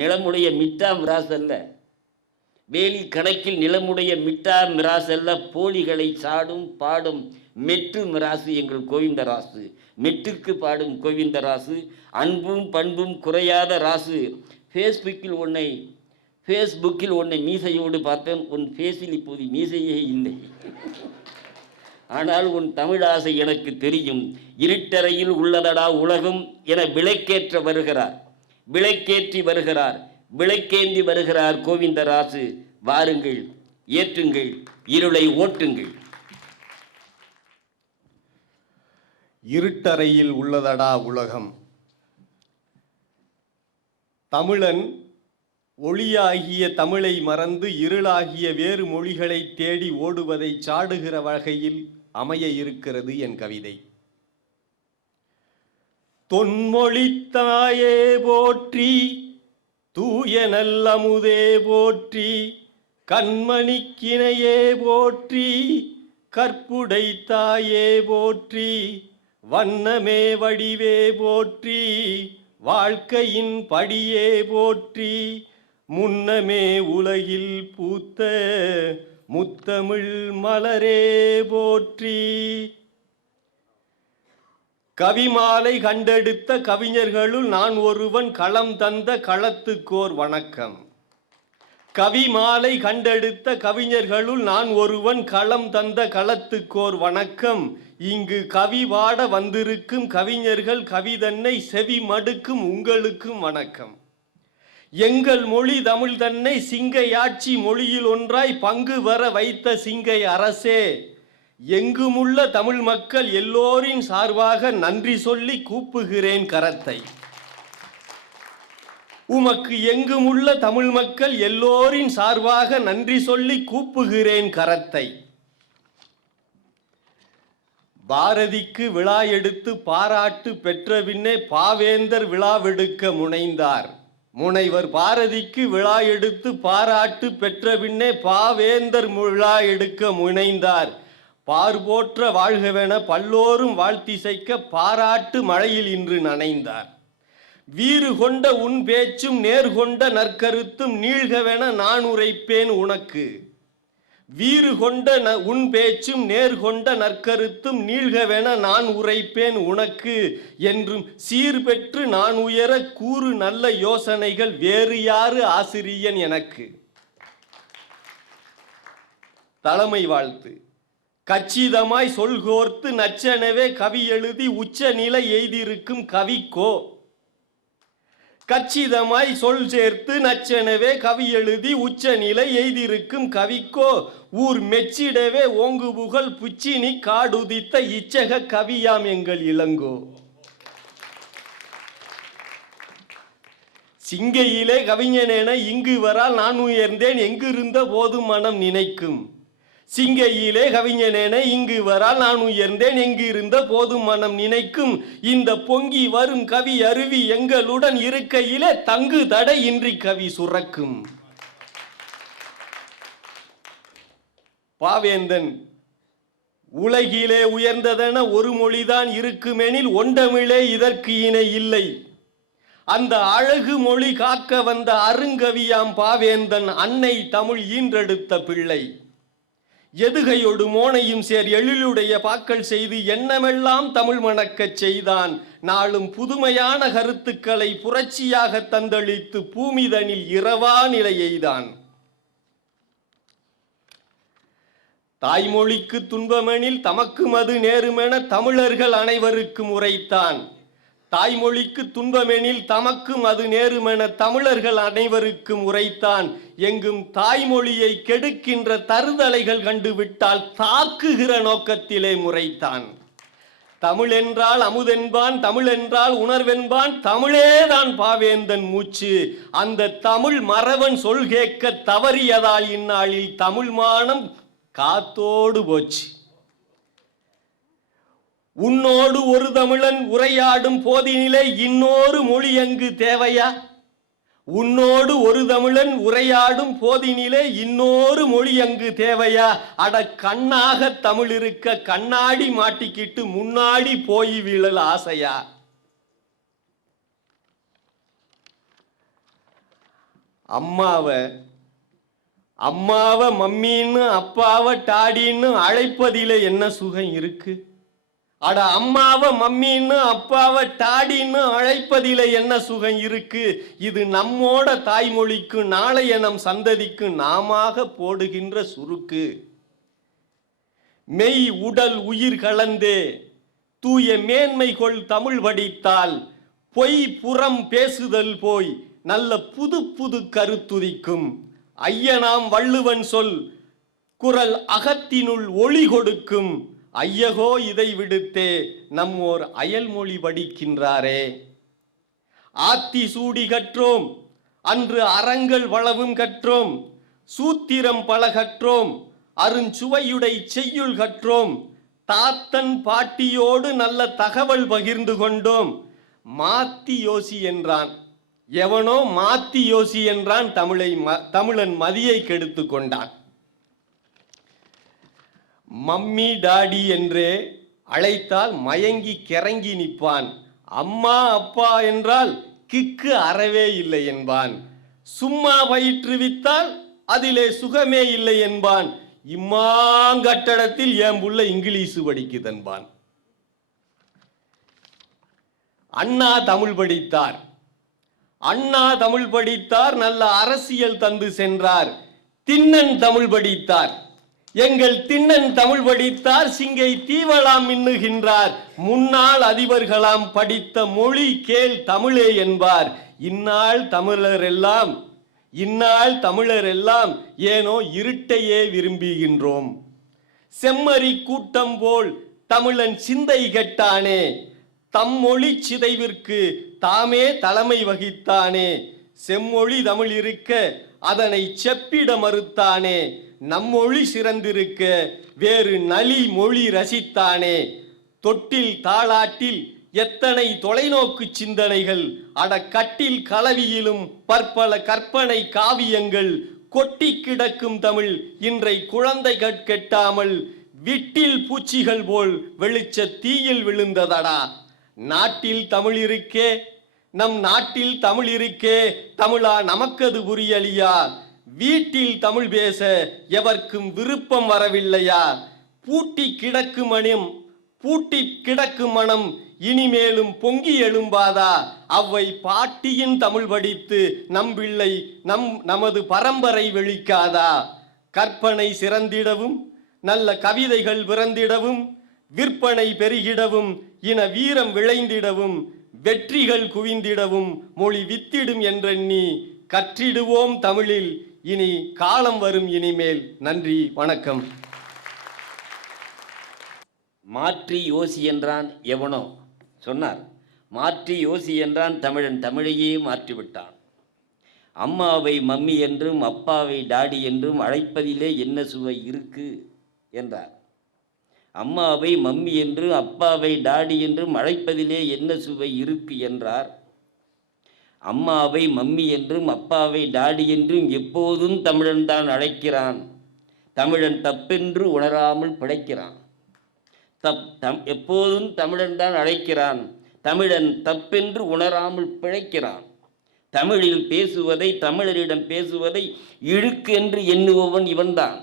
நிலமுடைய மிட்டா மிராஸ் அல்ல, வேலி கணக்கில் நிலமுடைய மிட்டா மிராஸ் அல்ல, போலிகளை சாடும் பாடும் மெட்டு மிராசு எங்கள் கோவிந்தராசு. மெட்டுக்கு பாடும் கோவிந்தராசு, அன்பும் பண்பும் குறையாத ராசு. ஃபேஸ்புக்கில் உன்னை மீசையோடு பார்த்தேன், உன் ஃபேஸில் இப்போது மீசையே இல்லை. ஆனால் உன் தமிழ் ஆசை எனக்கு தெரியும். இருட்டறையில் உள்ளதடா உலகம் என விளக்கேற்றி வருகிறார், விளக்கேந்தி வருகிறார் கோவிந்தராசு. வாருங்கள், ஏற்றுங்கள், இருளை ஓட்டுங்கள். இருட்டறையில் உள்ளதடா உலகம். தமிழன் ஒளியாகிய தமிழை மறந்து இருளாகிய வேறு மொழிகளை தேடி ஓடுவதை சாடுகிற வகையில் அமைய இருக்கிறது என் கவிதை. தொன்மொழித்தாயே போற்றி, தூய நல்லமுதே போற்றி, கண்மணிக்கிணையே போற்றி, கற்புடைத்தாயே போற்றி, வண்ணமே வடிவே போற்றி, வாழ்க்கையின் படியே போற்றி, முன்னமே உலகில் பூத்த முத்தமிழ் மலரே போற்றி. கவிமாலை கண்டெடுத்த கவிஞர்களுள் நான் ஒருவன், களம் தந்த களத்துக்கோர் வணக்கம். கவிமாலை கண்டெடுத்த கவிஞர்களுள் நான் ஒருவன், களம் தந்த களத்துக்கோர் வணக்கம். இங்கு கவி பாட வந்திருக்கும் கவிஞர்கள், கவிதன்னை செவி மடுக்கும் உங்களுக்கும் வணக்கம். எங்கள் மொழி தமிழ் தன்னை சிங்கையாட்சி மொழியில் ஒன்றாய் பங்கு வர வைத்த சிங்கை அரசே, எங்குமுள்ள தமிழ் மக்கள் எல்லோரின் சார்பாக நன்றி சொல்லி கூப்புகிறேன் கரத்தை. உமக்கு எங்குமுள்ள தமிழ் மக்கள் எல்லோரின் சார்பாக நன்றி சொல்லி கூப்புகிறேன் கரத்தை. பாரதிக்கு விழா எடுத்து பாராட்டு பெற்ற பின்னே பாவேந்தர் விழாவெடுக்க முனைந்தார். முனைவர் பாரதிக்கு விழா எடுத்து பாராட்டு பெற்ற பின்னே பாவேந்தர் விழா எடுக்க முனைந்தார். பார்போற்ற வாழ்கவென பல்லோரும் வாழ்த்திசைக்க பாராட்டு மழையில் இன்று நனைந்தார். வீறு கொண்ட உன் பேச்சும் நேர்கொண்ட நற்கருத்தும் நீள்கவென நான் உரைப்பேன் உனக்கு. வீறு கொண்ட உன் பேச்சும் நேர்கொண்ட நற்கருத்தும் நீள்கவென நான் உரைப்பேன் உனக்கு. என்றும் சீர்பெற்று நான் உயர கூறு நல்ல யோசனைகள் வேறு யாரு ஆசிரியன் எனக்கு. தலைமை வாழ்த்து. கச்சிதமாய் சொல்கோர்த்து நச்செனவே கவி எழுதி உச்ச நிலை எய்திருக்கும் கவிக்கோ. கச்சிதமாய் சொல் சேர்த்து நச்செனவே கவி எழுதி உச்ச நிலை எய்திருக்கும் கவிக்கோ. ஊர் மெச்சிடவே ஓங்கு புகழ் புச்சினி காடுதித்த இச்சக கவியாம் எங்கள் இளங்கோ. சிங்கையிலே கவிஞனென இங்கு வரால் நான் உயர்ந்தேன், எங்கிருந்த போதும் மனம் நினைக்கும். சிங்கையிலே கவிஞனென இங்கு வரால் நான் உயர்ந்தேன், எங்கு இருந்த போதும் மனம் நினைக்கும். இந்த பொங்கி வரும் கவி அருவி எங்களுடன் இருக்கையிலே தங்கு தடை இன்றி கவி சுரக்கும். பாவேந்தன். உலகிலே உயர்ந்ததென ஒரு மொழிதான் இருக்குமெனில் ஒண்டமிழே இதற்கு இணை இல்லை. அந்த அழகு மொழி காக்க வந்த அருங்கவியாம் பாவேந்தன் அன்னை தமிழ் ஈன்றெடுத்த பிள்ளை. எதுகையொடு மோனையும் சேர் எழிலுடைய பாக்கள் செய்து எண்ணமெல்லாம் தமிழ் மணக்கச் செய்தான். நாளும் புதுமையான கருத்துக்களை புரட்சியாக தந்தளித்து பூமிதனில் இரவா நிலையைதான். தாய்மொழிக்கு துன்பமெனில் தமக்கு மது நேருமென தமிழர்கள் அனைவருக்கும் உரைத்தான். தாய்மொழிக்கு துன்பமெனில் தமக்கும் அது நேருமென தமிழர்கள் அனைவருக்கும் உரைத்தான். எங்கும் தாய்மொழியை கெடுக்கின்ற தருதலைகள் கண்டுவிட்டால் தாக்குகிற நோக்கத்திலே முறைத்தான். தமிழ் என்றால் அமுதென்பான், தமிழ் என்றால் உணர்வென்பான், தமிழேதான் பாவேந்தன் மூச்சு. அந்த தமிழ் மறவன் சொல் கேட்க தவறியதால் இந்நாளில் தமிழ் மானம் காத்தோடு போச்சு. உன்னோடு ஒரு தமிழன் உரையாடும் போதினிலே இன்னொரு மொழி அங்கு தேவையா? உன்னோடு ஒரு தமிழன் உரையாடும் போதினிலே இன்னொரு மொழி அங்கு தேவையா? அட கண்ணாக தமிழ் இருக்க கண்ணாடி மாட்டிக்கிட்டு முன்னாடி போய் வீழல் ஆசையா? அம்மாவை மம்மின்னு அப்பாவை டாடின்னு அழைப்பதிலே என்ன சுகம் இருக்கு? அட அம்மாவை மம்மின்னு அப்பாவை டாடின்னு அழைப்பதிலே என்ன சுகம் இருக்கு? இது நம்மோட தாய்மொழிக்கு நாளைய நம் சந்ததிக்கு நாமாக போடுகின்ற சுருக்கு. மெய் உடல் உயிர் கலந்தே தூய மேன்மை கொள் தமிழ் படித்தால் பொய் புறம் பேசுதல் போய் நல்ல புது புது கருத்துதிக்கும். ஐயனாம் வள்ளுவன் சொல் குரல் அகத்தினுள் ஒளி கொடுக்கும். ஐயகோ இதை விடுத்தே நம்மோர் அயல்மொழி படிக்கின்றாரே. ஆத்தி சூடி கற்றோம் அன்று அறங்கள் வளவும் கற்றோம். சூத்திரம் பல கற்றோம் அருஞ்சுவையுடை செய்யுள் கற்றோம். தாத்தன் பாட்டியோடு நல்ல தகவல் பகிர்ந்து கொண்டோம். மாத்தி யோசி என்றான் எவனோ, மாத்தி யோசி என்றான். தமிழன் மதியை கெடுத்து கொண்டான். மம்மி டாடி என்றே அழைத்தால் மயங்கி கிறங்கி நிற்பான். அம்மா அப்பா என்றால் கிக்கு அறவே இல்லை என்பான். சும்மா பயிற்றுவித்தால் அதிலே சுகமே இல்லை என்பான். இம்மாங்கட்டடத்தில் என் புள்ள இங்கிலீஷு படிக்குதன்பான். அண்ணா தமிழ் படித்தார். அண்ணா தமிழ் படித்தார், நல்ல அரசியல் தந்து சென்றார். திண்ணன் தமிழ் படித்தார், எங்கள் திண்ணன் தமிழ் படித்தார். சிங்கை தீவலாம் மின்னுகின்றார். முன்னாள் அதிபர்களாம் படித்த மொழி கேள் தமிழே என்பார். இந்நாள் தமிழர் எல்லாம் ஏனோ இருட்டையே விரும்புகின்றோம். செம்மறி கூட்டம் போல் தமிழன் சிந்தை கெட்டானே. தம் மொழி சிதைவிற்கு தாமே தலைமை வகித்தானே. செம்மொழி தமிழ் இருக்க அதனை செப்பிட மறுத்தானே. நம்மொழி சிறந்திருக்க வேறு நலி மொழி ரசித்தானே. தொட்டில் தாளாட்டில் எத்தனை தொலைநோக்கு சிந்தனைகள். அடக்கட்டில் கலவியிலும் பற்பல கற்பனை காவியங்கள். கொட்டி கிடக்கும் தமிழ் இன்றை குழந்தை கெட்டாமல் விட்டில் பூச்சிகள் போல் வெளிச்ச தீயில் விழுந்ததடா. நாட்டில் தமிழ் இருக்கே, நம் நாட்டில் தமிழ் இருக்கே, தமிழா நமக்கது புரியலியா? வீட்டில் தமிழ் பேச எவர்க்கும் விருப்பம் வரவில்லையா? பூட்டி கிடக்கும் மனம் இனிமேலும் பொங்கி எழும்பாதா? அவ்வை பாட்டியின் தமிழ் படித்து நம்பிள்ளை நமது பரம்பரை வெளிக்காதா? கற்பனை சிறந்திடவும் நல்ல கவிதைகள் பிறந்திடவும் விற்பனை பெருகிடவும் இன வீரம் விளைந்திடவும் வெற்றிகள் குவிந்திடவும் மொழி வித்திடும் என்றெண்ணி கற்றிடுவோம் தமிழில் இனி காலம் வரும் இனிமேல். நன்றி, வணக்கம். மாற்றி யோசி என்றான் எவனோ சொன்னார். மாற்றி யோசி என்றான் தமிழன் தமிழையே மாற்றிவிட்டான். அம்மாவை மம்மி என்றும் அப்பாவை டாடி என்றும் அழைப்பதிலே என்ன சுவை இருக்கு என்றார். அம்மாவை மம்மி என்றும் அப்பாவை டாடி என்றும் அழைப்பதிலே என்ன சுவை இருக்கு என்றார். அம்மாவை மம்மி என்றும் அப்பாவை டாடி என்றும் எப்போதும் தமிழன் தான் அழைக்கிறான். தமிழன் தப்பென்று உணராமல் பிழைக்கிறான். எப்போதும் தமிழன் தான் அழைக்கிறான். தமிழன் தப்பென்று உணராமல் பிழைக்கிறான். தமிழில் பேசுவதை தமிழரிடம் பேசுவதை இழுக்கு என்று எண்ணுபவன் இவன்தான்.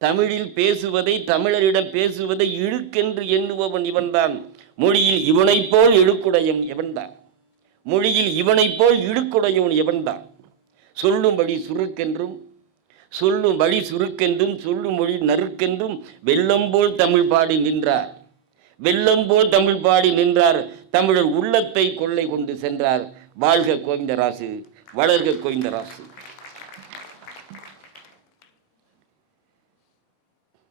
தமிழில் பேசுவதை தமிழரிடம் பேசுவதை இழுக்கென்று எண்ணுபவன் இவன்தான். மொழியில் இவனைப் போல் இழுக்குடையவன் எவன்தான். மொழியில் இவனைப் போல் இழுக்குடையவன் எவன்தான். சொல்லும்படி சுருக்கென்றும் சொல்லும் மொழி நறுக்கென்றும் வெள்ளம் போல் தமிழ் பாடி நின்றார். தமிழர் உள்ளத்தை கொள்ளை கொண்டு சென்றார். வாழ்க கோவிந்தராசு, வளர்க கோவிந்தராசு.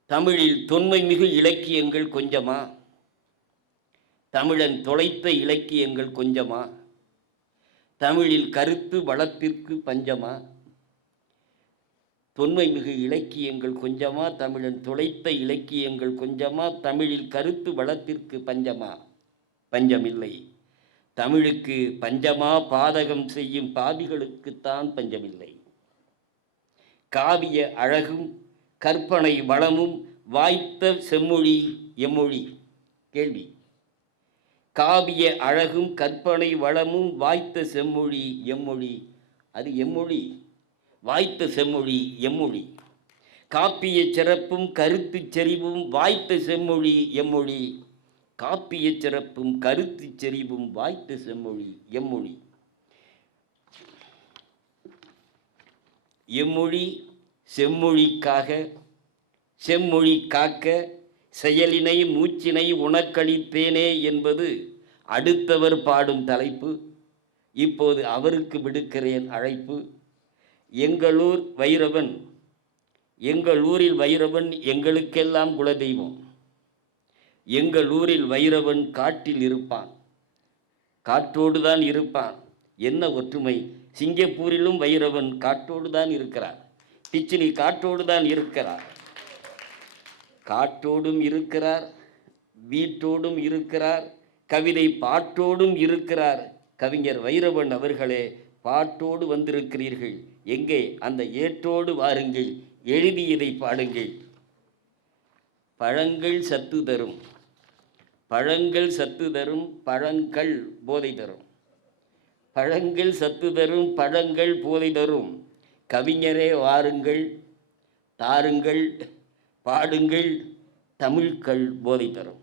தமிழில் தொன்மை மிகு இலக்கியங்கள் கொஞ்சமா? தமிழன் தொலைத்த இலக்கியங்கள் கொஞ்சமா? தமிழில் கருத்து வளத்திற்கு பஞ்சமா? தொன்மை மிகு இலக்கியங்கள் கொஞ்சமா? தமிழன் தொலைத்த இலக்கியங்கள் கொஞ்சமா? தமிழில் கருத்து வளத்திற்கு பஞ்சமா? பஞ்சமில்லை. தமிழுக்கு பஞ்சமா? பாதகம் செய்யும் பாவிகளுக்குத்தான் பஞ்சமில்லை. காவிய அழகும் கற்பனை வளமும் வாய்த்த செம்மொழி எம்மொழி. கேள்வி. காவிய அழகும் கற்பனை வளமும் வாய்த்த செம்மொழி எம்மொழி. அது எம்மொழி. வாய்த்த செம்மொழி எம்மொழி. காப்பிய சிறப்பும் கருத்து செறிவும் வாய்த்த செம்மொழி எம்மொழி. காப்பிய சிறப்பும் கருத்து செறிவும் வாய்த்த செம்மொழி எம்மொழி. எம்மொழி செம்மொழிக்காக செம்மொழி காக்க செயலினை மூச்சினை உனக்களித்தேனே என்பது அடுத்தவர் பாடும் தலைப்பு. இப்போது அவருக்கு விடுக்கிறேன் அழைப்பு. எங்களூர் வைரவன், எங்கள் ஊரில் வைரவன் எங்களுக்கெல்லாம் குலதெய்வம். எங்கள் ஊரில் வைரவன் காட்டில் இருப்பான், காற்றோடு தான் இருப்பான். என்ன ஒற்றுமை! சிங்கப்பூரிலும் வைரவன் காற்றோடு தான் இருக்கிறார். பிச்சினி காற்றோடு தான் இருக்கிறார். காற்றோடும் இருக்கிறார், வீட்டோடும் இருக்கிறார், கவிதை பாட்டோடும் இருக்கிறார். கவிஞர் வைரவன் அவர்களே, பாட்டோடு வந்திருக்கிறீர்கள். எங்கே அந்த ஏற்றோடு வாருங்கள், எழுதியதை பாடுங்கள். பழங்கள் சத்து தரும், பழங்கள் சத்து தரும், பழங்கள் போதை தரும். பழங்கள் சத்து தரும், பழங்கள் போதை தரும். கவிஞரே வாருங்கள், தாருங்கள், பாடுங்கள், தமிழ்கள் போதை தரும்.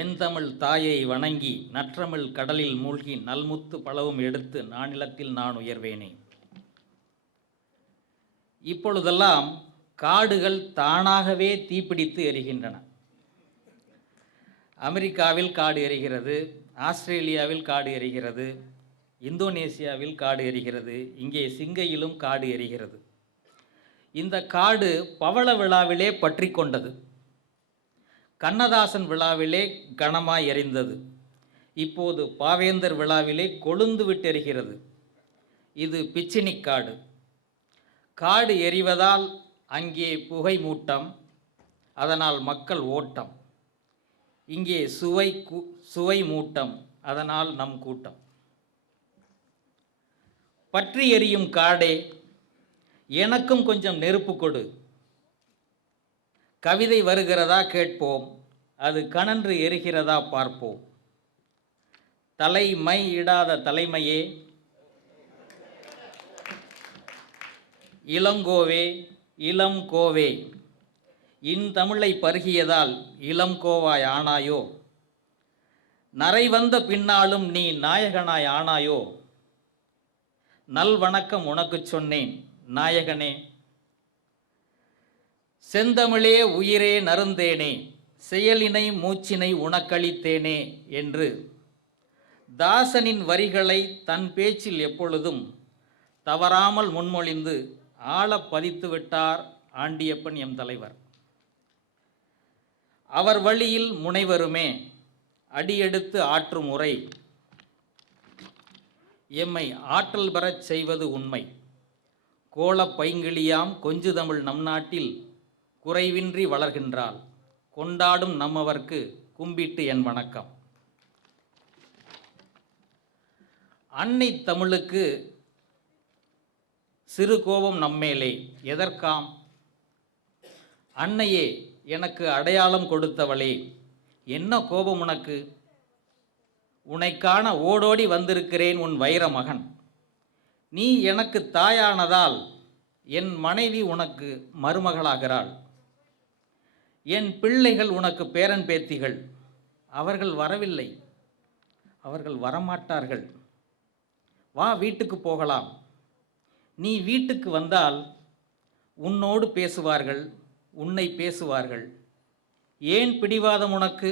என் தமிழ் தாயை வணங்கி நற்றமிழ் கடலில் மூழ்கி நல்முத்து பலவும் எடுத்து நானிலத்தில் நான் உயர்வேனே. இப்பொழுதெல்லாம் காடுகள் தானாகவே தீப்பிடித்து எரிகின்றன. அமெரிக்காவில் காடு எரிகிறது, ஆஸ்திரேலியாவில் காடு எரிகிறது, இந்தோனேசியாவில் காடு எரிகிறது, இங்கே சிங்கையிலும் காடு எரிகிறது. இந்த காடு பவள விழாவிலே பற்றி கொண்டது, கண்ணதாசன் விழாவிலே கனமாய் எரிந்தது, இப்போது பாவேந்தர் விழாவிலே கொழுந்து விட்டு எரிகிறது. இது பிச்சினிக்காடு. காடு எரிவதால் அங்கே புகை மூட்டம், அதனால் மக்கள் ஓட்டம். இங்கே சுவை மூட்டம், அதனால் நம் கூட்டம். பற்றி எரியும் காடே, எனக்கும் கொஞ்சம் நெருப்பு கொடு. கவிதை வருகிறதா கேட்போம், அது கனன்று எரிகிறதா பார்ப்போம். தலைமை இடாத தலைமையே, இளங்கோவே இளம் கோவே, இன்தமிழை பருகியதால் இளம் கோவாய் ஆனாயோ. நரை வந்த பின்னாலும் நீ நாயகனாய் ஆனாயோ. நல் வணக்கம் உனக்கு சொன்னேன் நாயகனே. செந்தமிழே உயிரே நறுந்தேனே, செயலினை மூச்சினை உனக்களித்தேனே என்று தாசனின் வரிகளை தன் பேச்சில் எப்பொழுதும் தவறாமல் முன்மொழிந்து ஆழ பதித்து விட்டார் ஆண்டியப்பன் எம் தலைவர். அவர் வழியில் முனைவருமே அடியெடுத்து ஆற்றும் உரை எம்மை ஆற்றல் பெறச் செய்வது உண்மை. கோலப் பைங்கிளியாம் கொஞ்சு தமிழ் நம் நாட்டில் குறைவின்றி வளர்கின்றாள். கொண்டாடும் நம்மவர்க்கு கும்பிட்டு என் வணக்கம். அன்னை தமிழுக்கு சிறு கோபம் நம்மேலே எதற்காம்? அன்னையே, எனக்கு அடையாளம் கொடுத்தவளே, என்ன கோபம் உனக்கு? உன்னைக்காண ஓடோடி வந்திருக்கிறேன் உன் வைர மகன். நீ எனக்கு தாயானதால் என் மனைவி உனக்கு மருமகளாகிறாள். என் பிள்ளைகள் உனக்கு பேரன் பேத்திகள். அவர்கள் வரவில்லை, அவர்கள் வரமாட்டார்கள். வா, வீட்டுக்கு போகலாம். நீ வீட்டுக்கு வந்தால் உன்னோடு பேசுவார்கள், உன்னை பேசுவார்கள். ஏன் பிடிவாதம் உனக்கு?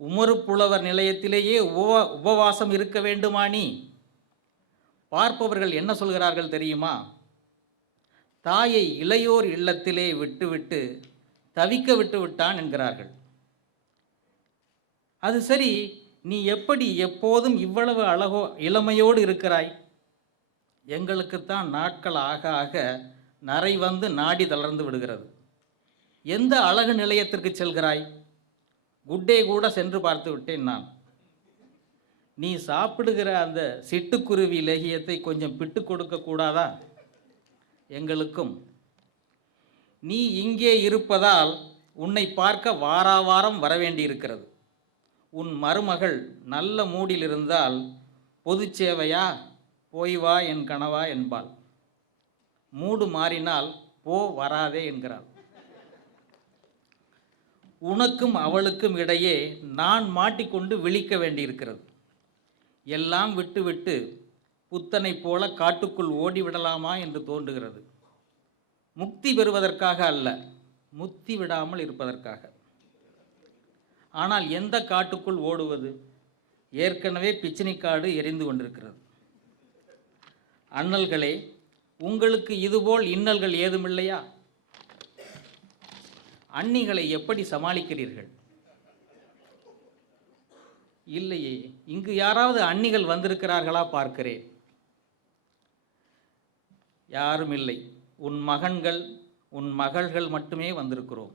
உமறு புலவர் நிலையத்திலேயே உபவாசம் இருக்க வேண்டுமா நீ? பார்ப்பவர்கள் என்ன சொல்கிறார்கள் தெரியுமா? தாயை இளையோர் இல்லத்திலே விட்டுவிட்டு தவிக்க விட்டு விட்டான் என்கிறார்கள். அது சரி, நீ எப்படி எப்போதும் இவ்வளவு இளமையோடு இருக்கிறாய்? எங்களுக்குத்தான் நாட்கள் ஆக ஆக நரை வந்து நாடி தளர்ந்து விடுகிறது. எந்த அழகு நிலையத்திற்கு செல்கிறாய்? குட்டே கூட சென்று பார்த்து விட்டேன் நான். நீ சாப்பிடுகிற அந்த சிட்டுக்குருவி லேகியத்தை கொஞ்சம் பிட்டு கொடுக்க கூடாதா எங்களுக்கும்? நீ இங்கே இருப்பதால் உன்னை பார்க்க வாராவாரம் வரவேண்டியிருக்கிறது. உன் மருமகள் நல்ல மூடில் இருந்தால் பொது சேவையா, போய் வா என் கனவா என்பாள். மூடு மாறினால் போ வராதே என்கிறாள். உனக்கும் அவளுக்கும் இடையே நான் மாட்டிக்கொண்டு விழிக்க வேண்டியிருக்கிறது. எல்லாம் விட்டுவிட்டு புத்தனைப் போல காட்டுக்குள் ஓடிவிடலாமா என்று தோன்றுகிறது. முக்தி பெறுவதற்காக அல்ல, முத்தி விடாமல் இருப்பதற்காக. ஆனால் எந்த காட்டுக்குள் ஓடுவது? ஏற்கனவே பிச்சினிக்காடு எரிந்து கொண்டிருக்கிறது. அண்ணல்களே, உங்களுக்கு இதுபோல் இன்னல்கள் ஏதுமில்லையா? அண்ணிகளை எப்படி சமாளிக்கிறீர்கள்? இல்லையே, இங்கு யாராவது அண்ணிகள் வந்திருக்கிறார்களா பார்க்கிறேன். யாரும் இல்லை. உன் மகன்கள், உன் மகள்கள் மட்டுமே வந்திருக்கிறோம்.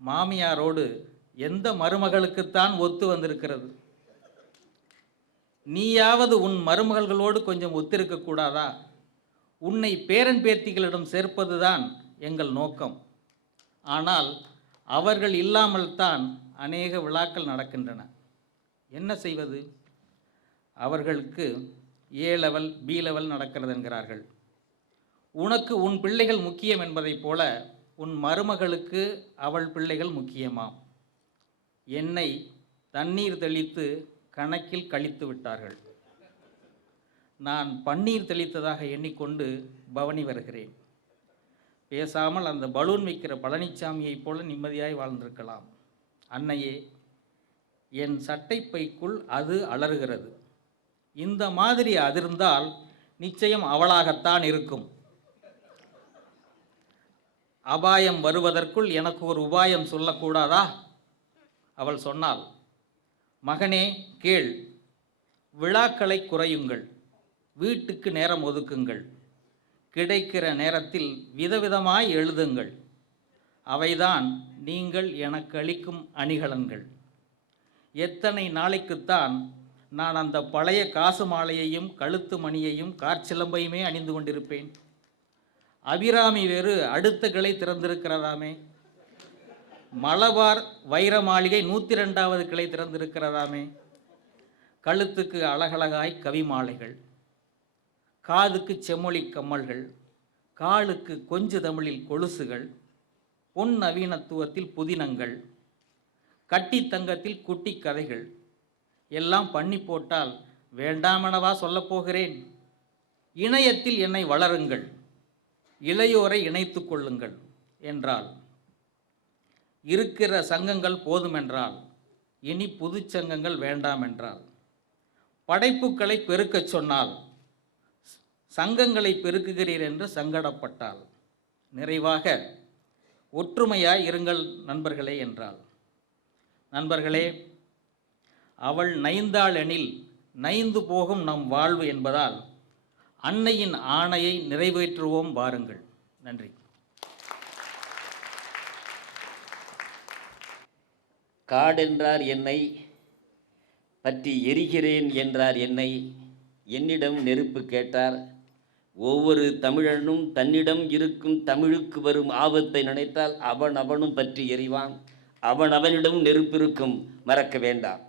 மாமியாரோடு எந்த மருமகளுக்குத்தான் ஒத்து வந்திருக்கிறது? நீயாவது உன் மருமகள்களோடு கொஞ்சம் ஒத்திருக்க கூடாதா? உன்னை பேரன் பேத்திகளிடம் சேர்ப்பதுதான் எங்கள் நோக்கம். ஆனால் அவர்கள் இல்லாமல் தான் அநேக விழாக்கள் நடக்கின்றன. என்ன செய்வது? அவர்களுக்கு A லெவல் B லெவல் நடக்கிறது என்கிறார்கள். உனக்கு உன் பிள்ளைகள் முக்கியம் என்பதைப் போல உன் மருமகளுக்கு அவள் பிள்ளைகள் முக்கியமாம். என்னை தண்ணீர் தெளித்து கணக்கில் கழித்து விட்டார்கள். நான் பன்னீர் தெளித்ததாக எண்ணிக்கொண்டு பவனி வருகிறேன். பேசாமல் அந்த பலூன் வைக்கிற பழனிச்சாமியைப் போல நிம்மதியாய் வாழ்ந்திருக்கலாம். அன்னையே, என் சட்டைப்பைக்குள் அது அலறுகிறது. இந்த மாதிரி அதிர்ந்தால் நிச்சயம் அவளாகத்தான் இருக்கும். அபாயம் வருவதற்குள் எனக்கு ஒரு உபாயம் சொல்லக்கூடாதா? அவள் சொன்னாள், மகனே கேள், விழாக்களை குறையுங்கள், வீட்டுக்கு நேரம் ஒதுக்குங்கள், கிடைக்கிற நேரத்தில் விதவிதமாய் எழுதுங்கள். அவைதான் நீங்கள் எனக்கு அளிக்கும் அணிகலன்கள். எத்தனை நாளைக்குத்தான் நான் அந்த பழைய காசு மாலையையும் கழுத்து மணியையும் காற்சிலம்பையுமே அணிந்து கொண்டிருப்பேன்? அபிராமி வேறு அடுத்த கிளை திறந்திருக்கிறதாமே. மலபார் வைர மாளிகை 102வது கிளை திறந்திருக்கிறதாமே. கழுத்துக்கு அழகழகாய் கவி மாலைகள், காதுக்கு செம்மொழி கம்மல்கள், காலுக்கு கொஞ்சு தமிழில் கொலுசுகள், பொன் நவீனத்துவத்தில் புதினங்கள், கட்டி தங்கத்தில் குட்டி கதைகள் எல்லாம் பண்ணி போட்டால் வேண்டாமெனவா சொல்லப்போகிறேன்? இணையத்தில் என்னை வளருங்கள், இளையோரை இணைத்து கொள்ளுங்கள் என்றால், இருக்கிற சங்கங்கள் போதுமென்றால், இனி புது சங்கங்கள் வேண்டாம் என்றால், படைப்புகளை பெருக்கச் சொன்னால், சங்கங்களை பெருக்குகிறீர் என்று சங்கடப்பட்டால், நிறைவாக ஒற்றுமையாய் இருங்கள் நண்பர்களே என்றால், நண்பர்களே, அவள் நைந்தாள் எனில் நைந்து போகும் நம் வாழ்வு என்பதால் அன்னையின் ஆணையை நிறைவேற்றுவோம் வாருங்கள். நன்றி. காடென்றார் என்னை, பற்றி எரிகிறேன் என்றார் என்னை, என்னிடம் நெருப்பு கேட்டார். ஒவ்வொரு தமிழனும் தன்னிடம் இருக்கும் தமிழுக்கு வரும் ஆபத்தை நினைத்தால் அவனும் பற்றி எறிவான். அவனிடம் நெருப்பு இருக்கும், மறக்க வேண்டாம்.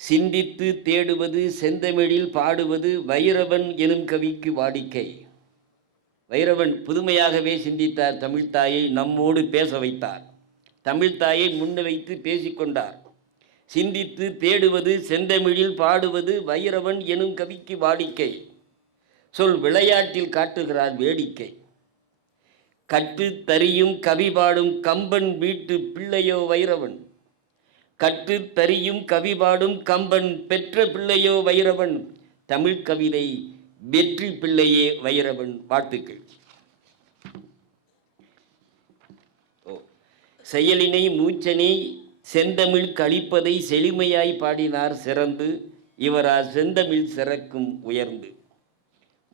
சிந்தித்து தேடுவது, செந்தமிழில் பாடுவது வைரவன் எனும் கவிக்கு வாடிக்கை. வைரவன் புதுமையாகவே சிந்தித்தார். தமிழ்த்தாயை நம்மோடு பேச வைத்தார். தமிழ்த்தாயை முன்ன வைத்து பேசிக்கொண்டார். சிந்தித்து தேடுவது, செந்தமிழில் பாடுவது வைரவன் எனும் கவிக்கு வாடிக்கை. சொல் விளையாட்டில் காட்டுகிறார் வேடிக்கை. கற்று தரியும் கவி பாடும் கம்பன் வீட்டு பிள்ளையோ வைரவன். கற்று தரியும் கவி பாடும் கம்பன் பெற்ற பிள்ளையோ வைரவன். தமிழ் கவிதை வெற்றி பிள்ளையே வைரவன். வாழ்த்துக்கள். செயலினை மூச்சனை செந்தமிழ் கழிப்பதை செழுமையாய் பாடினார் சிறந்து, இவரா செந்தமிழ் சிறக்கும் உயர்ந்து.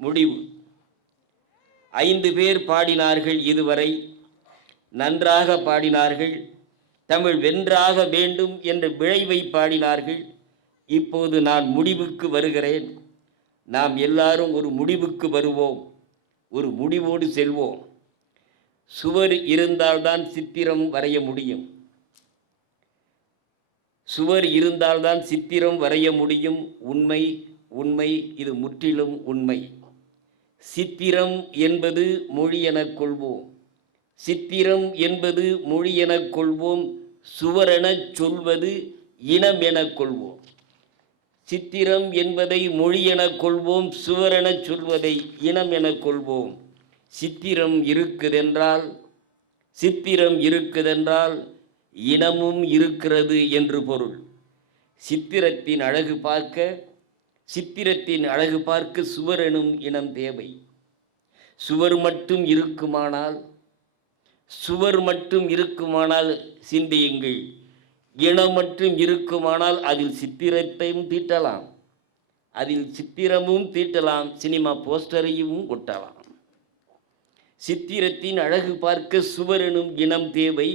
முடிவு. 5 பேர் பாடினார்கள் இதுவரை. நன்றாக பாடினார்கள். தமிழ் வென்றாக வேண்டும் என்ற விளைவை பாடினார்கள். இப்போது நான் முடிவுக்கு வருகிறேன். நாம் எல்லாரும் ஒரு முடிவுக்கு வருவோம், ஒரு முடிவோடு செல்வோம். சுவர் இருந்தால்தான் சித்திரம் வரைய முடியும். சுவர் இருந்தால்தான் சித்திரம் வரைய முடியும். உண்மை, உண்மை, இது முற்றிலும் உண்மை. சித்திரம் என்பது மொழி எனக் கொள்வோம். சித்திரம் என்பது மொழி எனக் கொள்வோம். சுவரெனச் சொல்வது இனம் எனக் கொள்வோம். சித்திரம் என்பதை மொழி எனக் கொள்வோம். சுவரெனச் சொல்வதை இனம் எனக் கொள்வோம். சித்திரம் இருக்குதென்றால் இனமும் இருக்கிறது என்று பொருள். சித்திரத்தின் அழகு பார்க்க சுவர் எனும் இனம் தேவை. சுவர் மட்டும் இருக்குமானால் சிந்தியுங்கள். இனம் மட்டும் இருக்குமானால் அதில் சித்திரமும் தீட்டலாம், சினிமா போஸ்டரையும் ஒட்டலாம். சித்திரத்தின் அழகு பார்க்க சுவர் எனும் இனம் தேவை.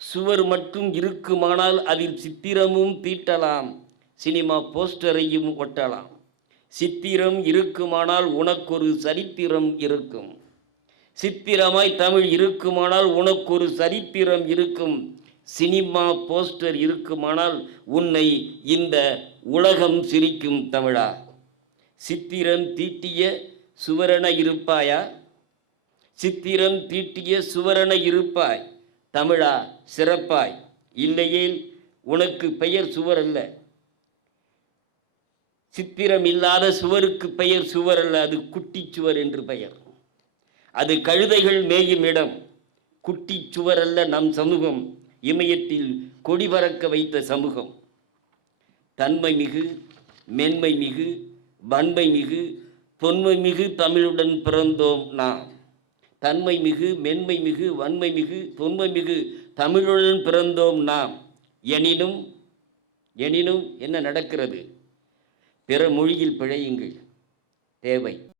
சுவர் மட்டும் இருக்குமானால் அதில் சித்திரமும் தீட்டலாம், சினிமா போஸ்டரையும் ஒட்டலாம். சித்திரம் இருக்குமானால் உனக்கொரு சரித்திரம் இருக்கும். சித்திரமாய் தமிழ் இருக்குமானால் உனக்கொரு சரித்திரம் இருக்கும். சினிமா போஸ்டர் இருக்குமானால் உன்னை இந்த உலகம் சிரிக்கும் தமிழா. சித்திரம் தீட்டிய சுவரென இருப்பாயா? சித்திரம் தீட்டிய சுவரென இருப்பாய் தமிழா, சிறப்பாய். இல்லையேல் உனக்கு பெயர் சுவர் அல்ல. சித்திரம் இல்லாத சுவருக்கு பெயர் சுவர் அல்ல, அது குட்டிச்சுவர் என்று பெயர். அது கழுதைகள் மேயும் இடம். குட்டிச்சுவர் அல்ல நம் சமூகம், இமயத்தில் கொடி பறக்க வைத்த சமூகம். தன்மை மிகு, மென்மை மிகு, வன்மை மிகு, தொன்மை மிகு தமிழுடன் பிறந்தோம் நாம். தன்மை மிகு, மென்மை மிகு, வன்மை மிகு, தொன்மை மிகு தமிழுடன் பிறந்தோம் நாம். எனினும் என்ன நடக்கிறது? பிற மொழியில் பிழையுங்கள் தேவை.